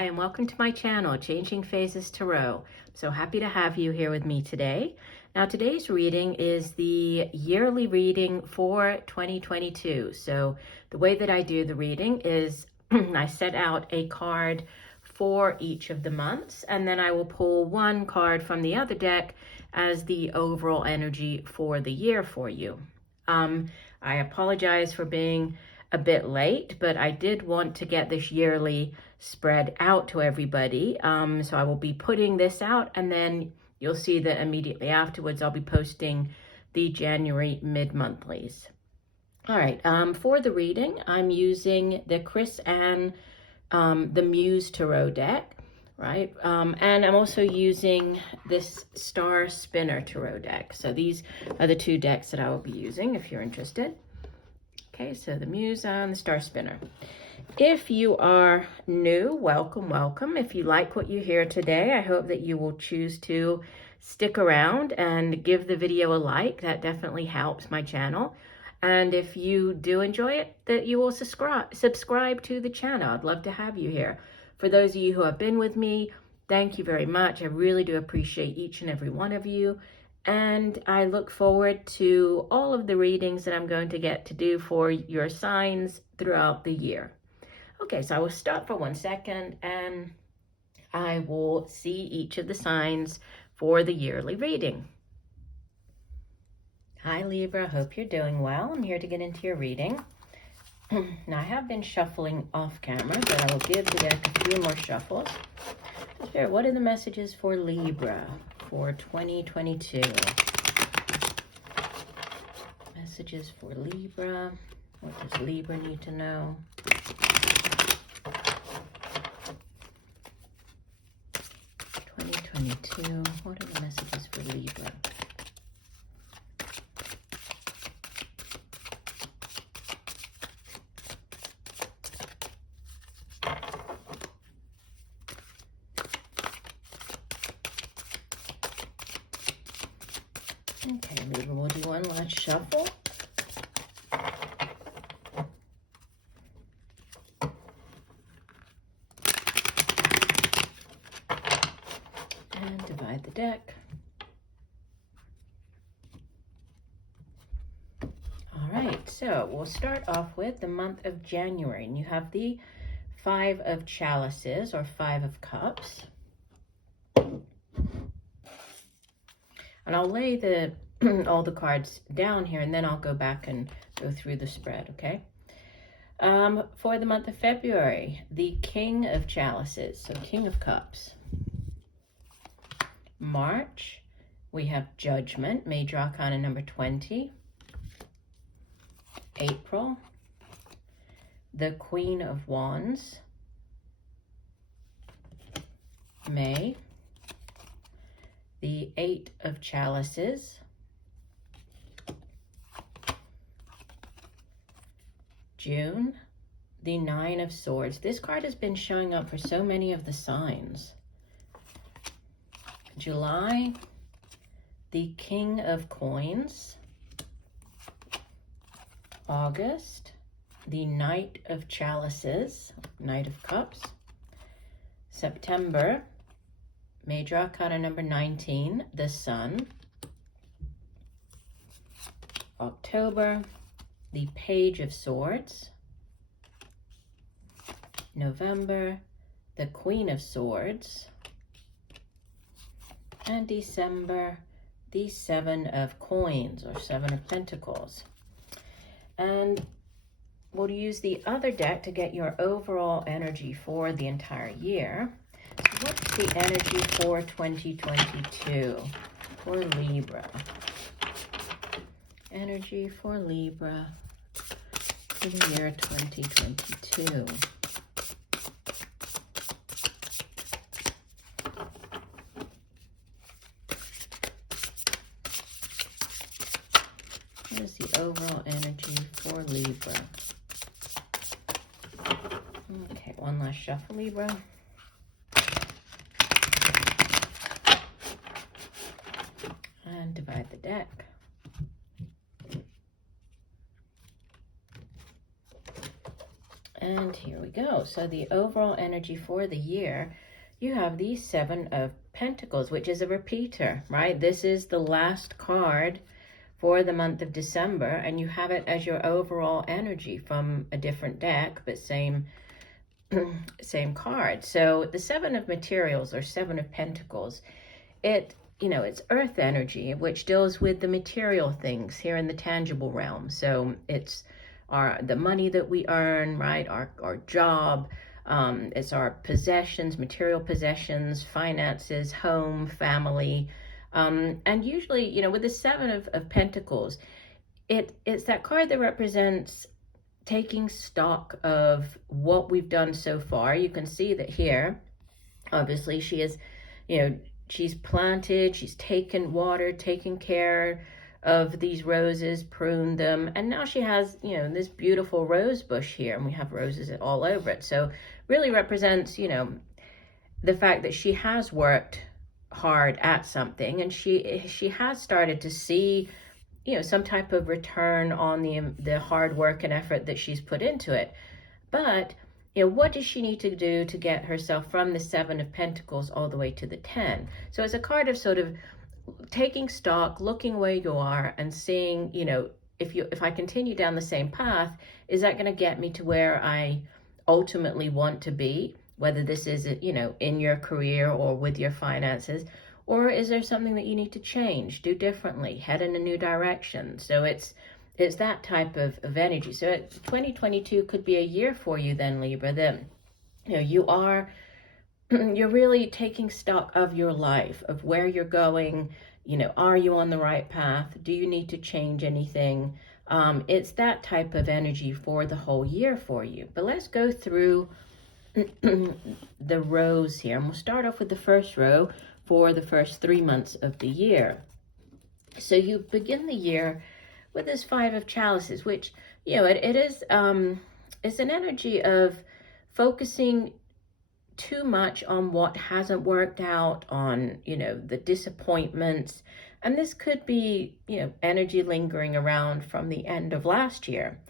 Hi, and welcome to my channel, Changing Phases Tarot. So happy to have you here with me today. Now, today's reading is the yearly reading for 2022. So the way that I do the reading is I set out a card for each of the months, and then I will pull one card from the other deck as the overall energy for the year for you. I apologize for being a bit late, but I did want to get this yearly spread out to everybody. So I will be putting this out, and then you'll see that immediately afterwards I'll be posting the January mid-monthlies. All right, for the reading, I'm using the Chris Ann, the Muse Tarot deck, right? And I'm also using this Star Spinner Tarot deck. So these are the two decks that I will be using if you're interested. Okay, so the Muse and the Star Spinner. If you are new, welcome, welcome. If you like what you hear today, I hope that you will choose to stick around and give the video a like. That definitely helps my channel. And if you do enjoy it, that you will subscribe to the channel. I'd love to have you here. For those of you who have been with me, thank you very much. I really do appreciate each and every one of you. And I look forward to all of the readings that I'm going to get to do for your signs throughout the year. Okay, so I will stop for 1 second and I will see each of the signs for the yearly reading. Hi Libra, hope you're doing well. I'm here to get into your reading. Now I have been shuffling off camera, but I will give the deck a few more shuffles. Spirit, what are the messages for Libra for 2022? Messages for Libra. What does Libra need to know? What are the messages for Libra? Okay, Libra, we'll do one last shuffle. And divide the deck. All right, so we'll start off with the month of January. And you have the Five of Chalices, or Five of Cups. And I'll lay the all the cards down here, and then I'll go back and go through the spread, okay? For the month of February, the King of Chalices, so King of Cups. March, we have Judgment, Major Arcana number 20. April, the Queen of Wands. May, the Eight of Chalices. June, the Nine of Swords. This card has been showing up for so many of the signs. July, the King of Coins. August, the Knight of Chalices, Knight of Cups. September, Major Arcana number 19, the Sun. October, the Page of Swords. November, the Queen of Swords. And December, the Seven of Coins, or Seven of Pentacles. And we'll use the other deck to get your overall energy for the entire year. So what's the energy for 2022 for Libra? Energy for Libra for the year 2022. What is the overall energy for Libra? Okay, one last shuffle, Libra. And divide the deck. And here we go. So the overall energy for the year, you have the Seven of Pentacles, which is a repeater, right? This is the last card for the month of December, and you have it as your overall energy from a different deck, but same card. So the Seven of Materials, or Seven of Pentacles, it's earth energy, which deals with the material things here in the tangible realm. So it's the money that we earn, right? Our job, it's our possessions, material possessions, finances, home, family. And usually, with the Seven of Pentacles, it's that card that represents taking stock of what we've done so far. You can see that here, obviously, she is, she's planted, she's taken water, taken care of these roses, pruned them, and now she has, this beautiful rose bush here, and we have roses all over it. So really represents, the fact that she has worked hard at something, and she has started to see, some type of return on the hard work and effort that she's put into it. But what does she need to do to get herself from the Seven of Pentacles all the way to the 10? So it's a card of sort of taking stock, looking where you are and seeing, if I continue down the same path, is that going to get me to where I ultimately want to be? Whether this is, in your career or with your finances, or is there something that you need to change, do differently, head in a new direction? So it's that type of energy. So 2022 could be a year for you then, Libra, that you're really taking stock of your life, of where you're going. Are you on the right path? Do you need to change anything? It's that type of energy for the whole year for you. But let's go through the rows here, and we'll start off with the first row for the first 3 months of the year. So you begin the year with this Five of Chalices, which, it is, it's an energy of focusing too much on what hasn't worked out, on, the disappointments. And this could be, energy lingering around from the end of last year.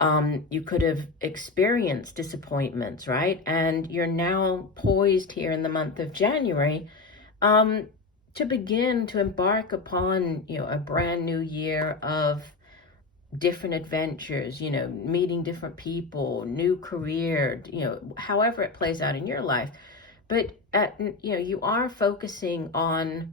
You could have experienced disappointments, right? And you're now poised here in the month of January to begin to embark upon, a brand new year of different adventures, meeting different people, new career, however it plays out in your life. But, you are focusing on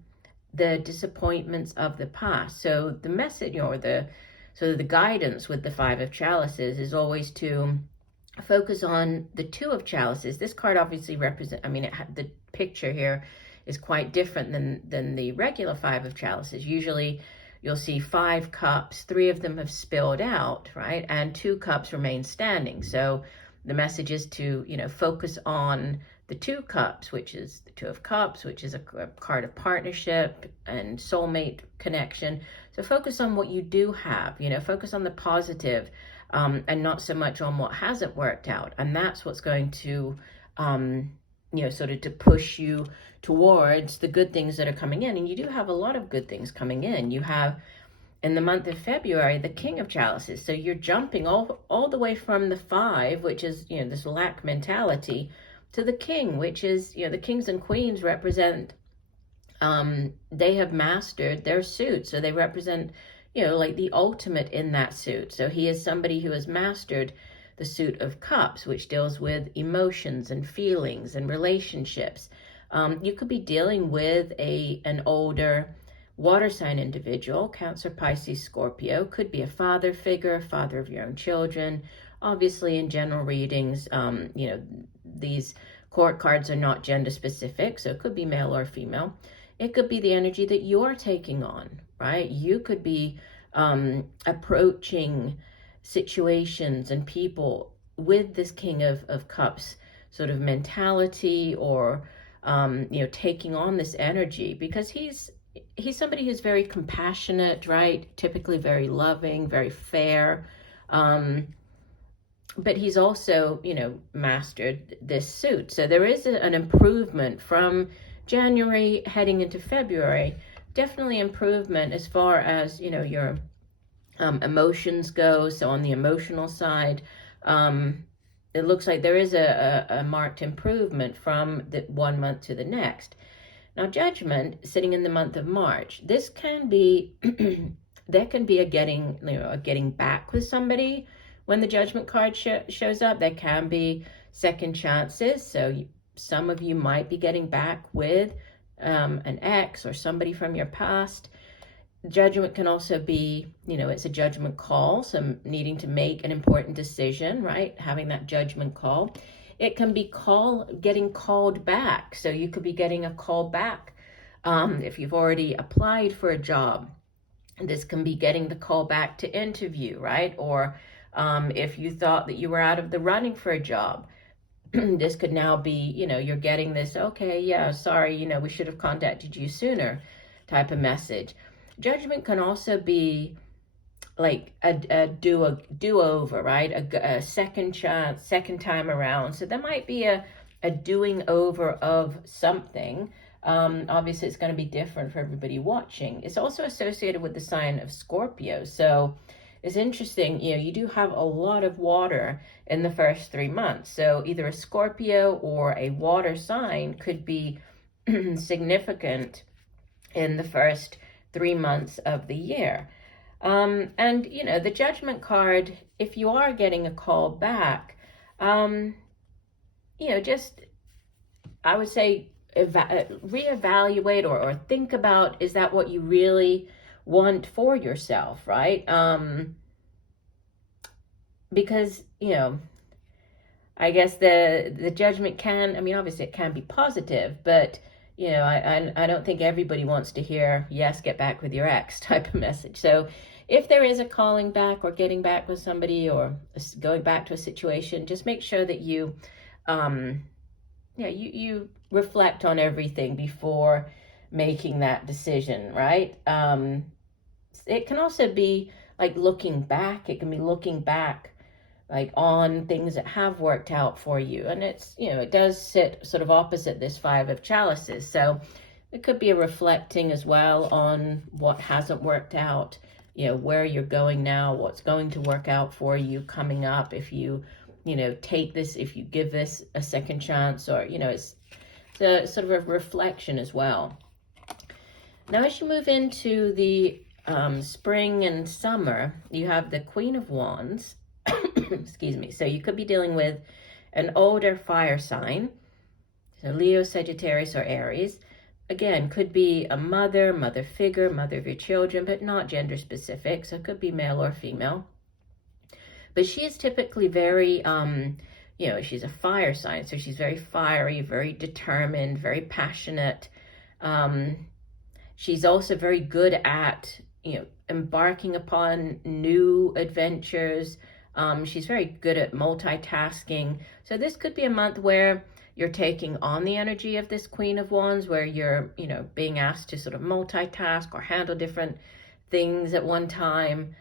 the disappointments of the past. So the message, so the guidance with the Five of Chalices is always to focus on the Two of Chalices. This card obviously represents, the picture here is quite different than the regular Five of Chalices. Usually you'll see 5 cups, 3 of them have spilled out, right? And 2 cups remain standing. So the message is to, focus on the 2 cups, which is the Two of Cups, which is a card of partnership and soulmate connection. So focus on what you do have, focus on the positive, and not so much on what hasn't worked out. And that's what's going to, sort of to push you towards the good things that are coming in. And you do have a lot of good things coming in. You have, in the month of February, the King of Chalices. So you're jumping all the way from the 5, which is, this lack mentality, to the King, which is, the kings and queens represent, they have mastered their suit. So they represent, like the ultimate in that suit. So he is somebody who has mastered the Suit of Cups, which deals with emotions and feelings and relationships. You could be dealing with an older water sign individual, Cancer, Pisces, Scorpio. Could be a father figure, father of your own children. Obviously, in general readings, these court cards are not gender specific, so it could be male or female. It could be the energy that you're taking on, right? You could be approaching situations and people with this King of Cups sort of mentality, or taking on this energy, because he's somebody who's very compassionate, right? Typically very loving, very fair, but he's also mastered this suit. So there is an improvement from January heading into February. Definitely improvement as far as your emotions go. So on the emotional side, it looks like there is a marked improvement from the 1 month to the next. Now, Judgment sitting in the month of March, this can be there can be a getting back with somebody. When the Judgment card shows up, there can be second chances. So some of you might be getting back with an ex or somebody from your past. Judgment can also be, it's a judgment call, so needing to make an important decision, right? Having that judgment call. It can be getting called back. So you could be getting a call back if you've already applied for a job. This can be getting the call back to interview, right? Or if you thought that you were out of the running for a job, this could now be, you're getting this, okay, yeah, sorry, we should have contacted you sooner type of message. Judgment can also be like a do-over, right? A second chance, second time around. So there might be a doing over of something. Obviously, it's going to be different for everybody watching. It's also associated with the sign of Scorpio. So it's interesting, you do have a lot of water in the first 3 months. So either a Scorpio or a water sign could be significant in the first 3 months of the year. And, the Judgment card, if you are getting a call back, just, I would say, reevaluate or think about, is that what you really want for yourself, right? Because, I guess the Judgment can, obviously it can be positive, but I don't think everybody wants to hear, yes, get back with your ex type of message. So if there is a calling back or getting back with somebody or going back to a situation, just make sure that you, you reflect on everything before making that decision, right? It can also be like looking back. It can be looking back like on things that have worked out for you. And it's, it does sit sort of opposite this Five of Chalices. So it could be a reflecting as well on what hasn't worked out, where you're going now, what's going to work out for you coming up. If you, take this, if you give this a second chance, or, it's a sort of a reflection as well. Now, as you move into the spring and summer, you have the Queen of Wands. Excuse me. So you could be dealing with an older fire sign. So Leo, Sagittarius, or Aries. Again, could be a mother figure, mother of your children, but not gender specific. So it could be male or female. But she is typically very, she's a fire sign. So she's very fiery, very determined, very passionate. She's also very good at, embarking upon new adventures. She's very good at multitasking. So this could be a month where you're taking on the energy of this Queen of Wands, where you're, being asked to sort of multitask or handle different things at one time.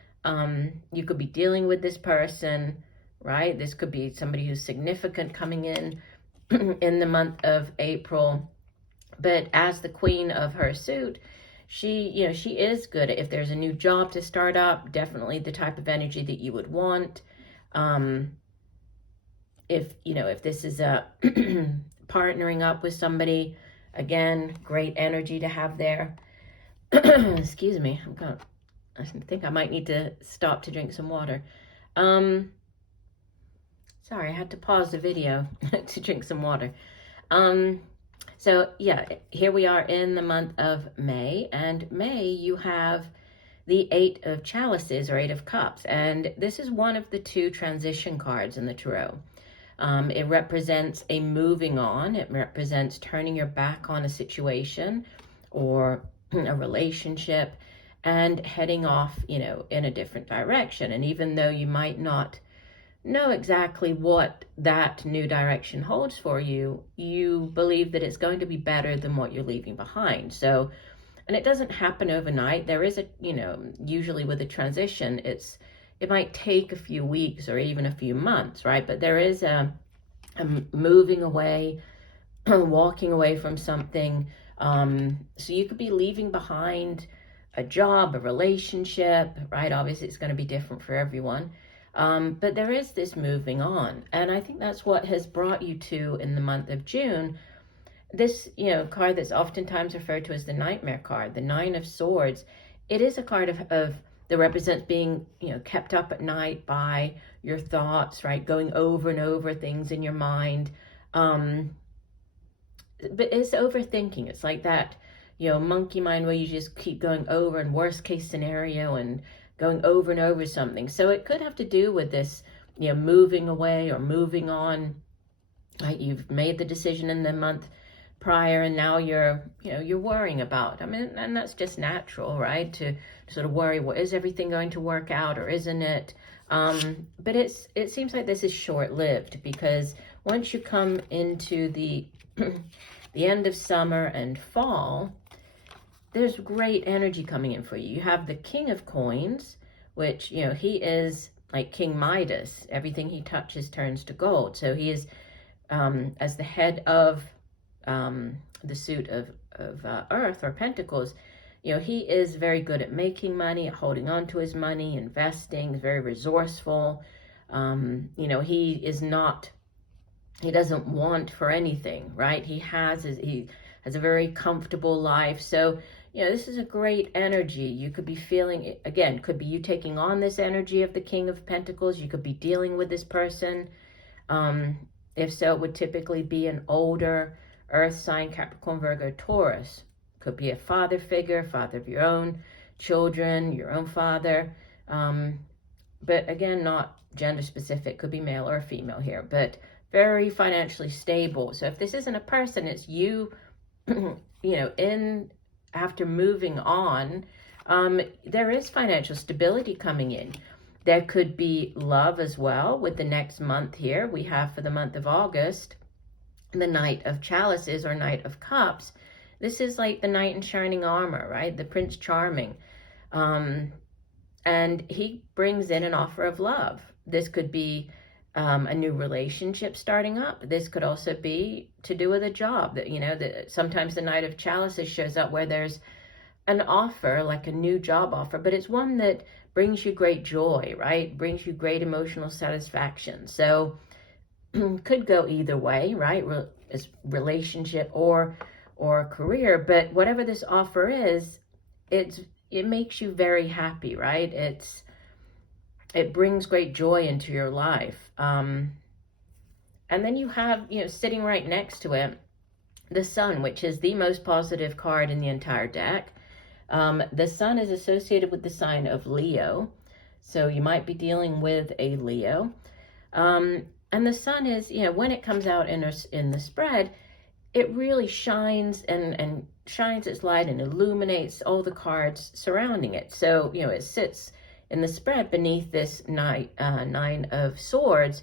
You could be dealing with this person, right? This could be somebody who's significant coming in in the month of April. But as the queen of her suit, she is good at, if there's a new job to start up, definitely the type of energy that you would want. If this is a partnering up with somebody, again, great energy to have there. Excuse me, I think I might need to stop to drink some water. Sorry, I had to pause the video to drink some water. So yeah, here we are in the month of May, and May you have the Eight of Chalices or Eight of Cups, and this is one of the two transition cards in the tarot. It represents a moving on. It represents turning your back on a situation or a relationship and heading off, in a different direction. And even though you might not know exactly what that new direction holds for you, you believe that it's going to be better than what you're leaving behind. So, and it doesn't happen overnight. There is usually with a transition, it might take a few weeks or even a few months, right? But there is a moving away, walking away from something. So you could be leaving behind a job, a relationship, right? Obviously, it's going to be different for everyone. But there is this moving on. And I think that's what has brought you to, in the month of June, this, card that's oftentimes referred to as the nightmare card, the Nine of Swords. It is a card of that represents being, kept up at night by your thoughts, right? Going over and over things in your mind. But it's overthinking. It's like that, monkey mind where you just keep going over and worst case scenario and going over and over something. So it could have to do with this, moving away or moving on. Right? You've made the decision in the month prior, and now you're worrying about. And that's just natural, right? To sort of worry, well, is everything going to work out or isn't it? But it seems like this is short-lived, because once you come into the the end of summer and fall, there's great energy coming in for you. You have the King of Coins, which, he is like King Midas. Everything he touches turns to gold. So he is, as the head of the suit of Earth or Pentacles, he is very good at making money, at holding on to his money, investing, very resourceful. He doesn't want for anything, right? He has a very comfortable life. So, this is a great energy. You could be feeling, again, could be you taking on this energy of the King of Pentacles. You could be dealing with this person. If so, it would typically be an older Earth sign, Capricorn, Virgo, Taurus. Could be a father figure, father of your own children, your own father. But again, not gender specific. Could be male or female here, but very financially stable. So if this isn't a person, it's you, after moving on, there is financial stability coming in. There could be love as well with the next month here. We have, for the month of August, the Knight of Chalices or Knight of Cups. This is like the knight in shining armor, right? The Prince Charming. And he brings in an offer of love. This could be a new relationship starting up. This could also be to do with a job. That sometimes the Knight of Chalices shows up where there's an offer, like a new job offer, but it's one that brings you great joy, right? Brings you great emotional satisfaction. So could go either way, right? It's relationship or career, but whatever this offer is, it makes you very happy, right? It brings great joy into your life. And then you have, sitting right next to it, the Sun, which is the most positive card in the entire deck. The Sun is associated with the sign of Leo. So you might be dealing with a Leo. And the Sun is, when it comes out in the spread, it really shines and shines its light and illuminates all the cards surrounding it. So, it sits in the spread beneath this Nine of Swords.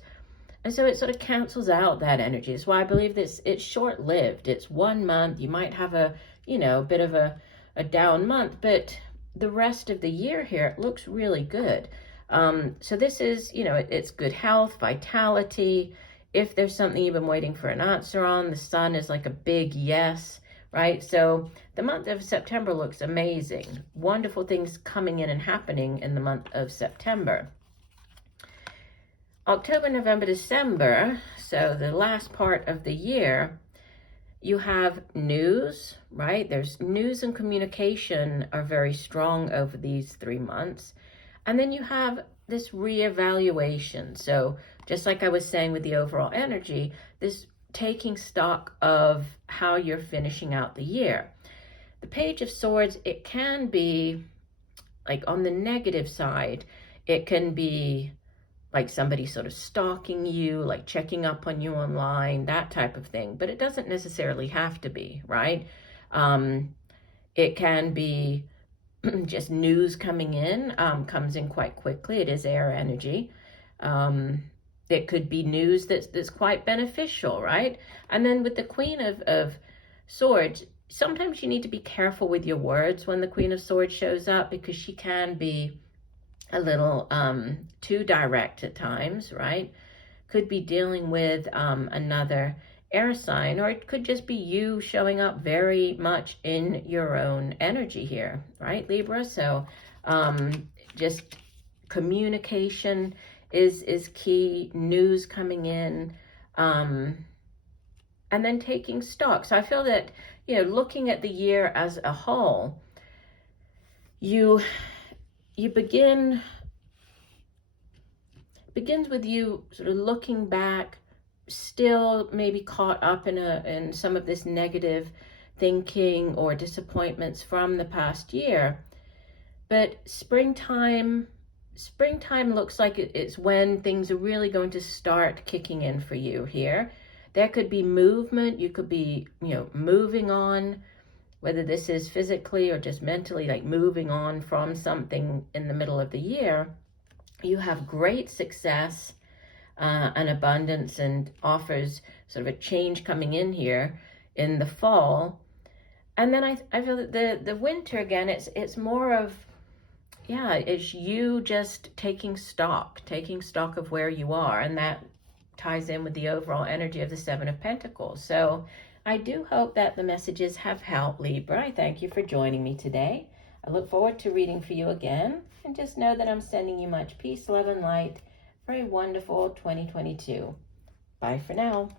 And so it sort of cancels out that energy. That's why I believe it's short-lived. It's 1 month. You might have a bit of a down month, but the rest of the year here, it looks really good. So this is, it's good health, vitality. If there's something you've been waiting for an answer on, the Sun is like a big yes, right? So the month of September looks amazing. Wonderful things coming in and happening in the month of September. October, November, December, so the last part of the year, you have news, right? There's news and communication are very strong over these 3 months. And then you have this reevaluation. So just like I was saying with the overall energy, this taking stock of how you're finishing out the year. The Page of Swords, it can be like on the negative side, it can be like somebody sort of stalking you, like checking up on you online, that type of thing. But it doesn't necessarily have to be, right? It can be just news coming in, comes in quite quickly. It is air energy. It could be news that's quite beneficial, right? And then with the Queen of Swords, sometimes you need to be careful with your words when the Queen of Swords shows up, because she can be a little too direct at times, right? Could be dealing with another air sign, or it could just be you showing up very much in your own energy here, right, Libra? So just communication is key. News coming in, and then taking stock. So I feel that, looking at the year as a whole, you begins with you sort of looking back, still maybe caught up in some of this negative thinking or disappointments from the past year. But springtime looks like it's when things are really going to start kicking in for you here. There could be movement. You could be, moving on, whether this is physically or just mentally, like moving on from something in the middle of the year. You have great success and abundance, and offers sort of a change coming in here in the fall. And then I feel that the winter, again, it's more of, it's you just taking stock of where you are, and that ties in with the overall energy of the Seven of Pentacles. So I do hope that the messages have helped, Libra. I thank you for joining me today. I look forward to reading for you again, and just know that I'm sending you much peace, love, and light for a wonderful 2022. Bye for now.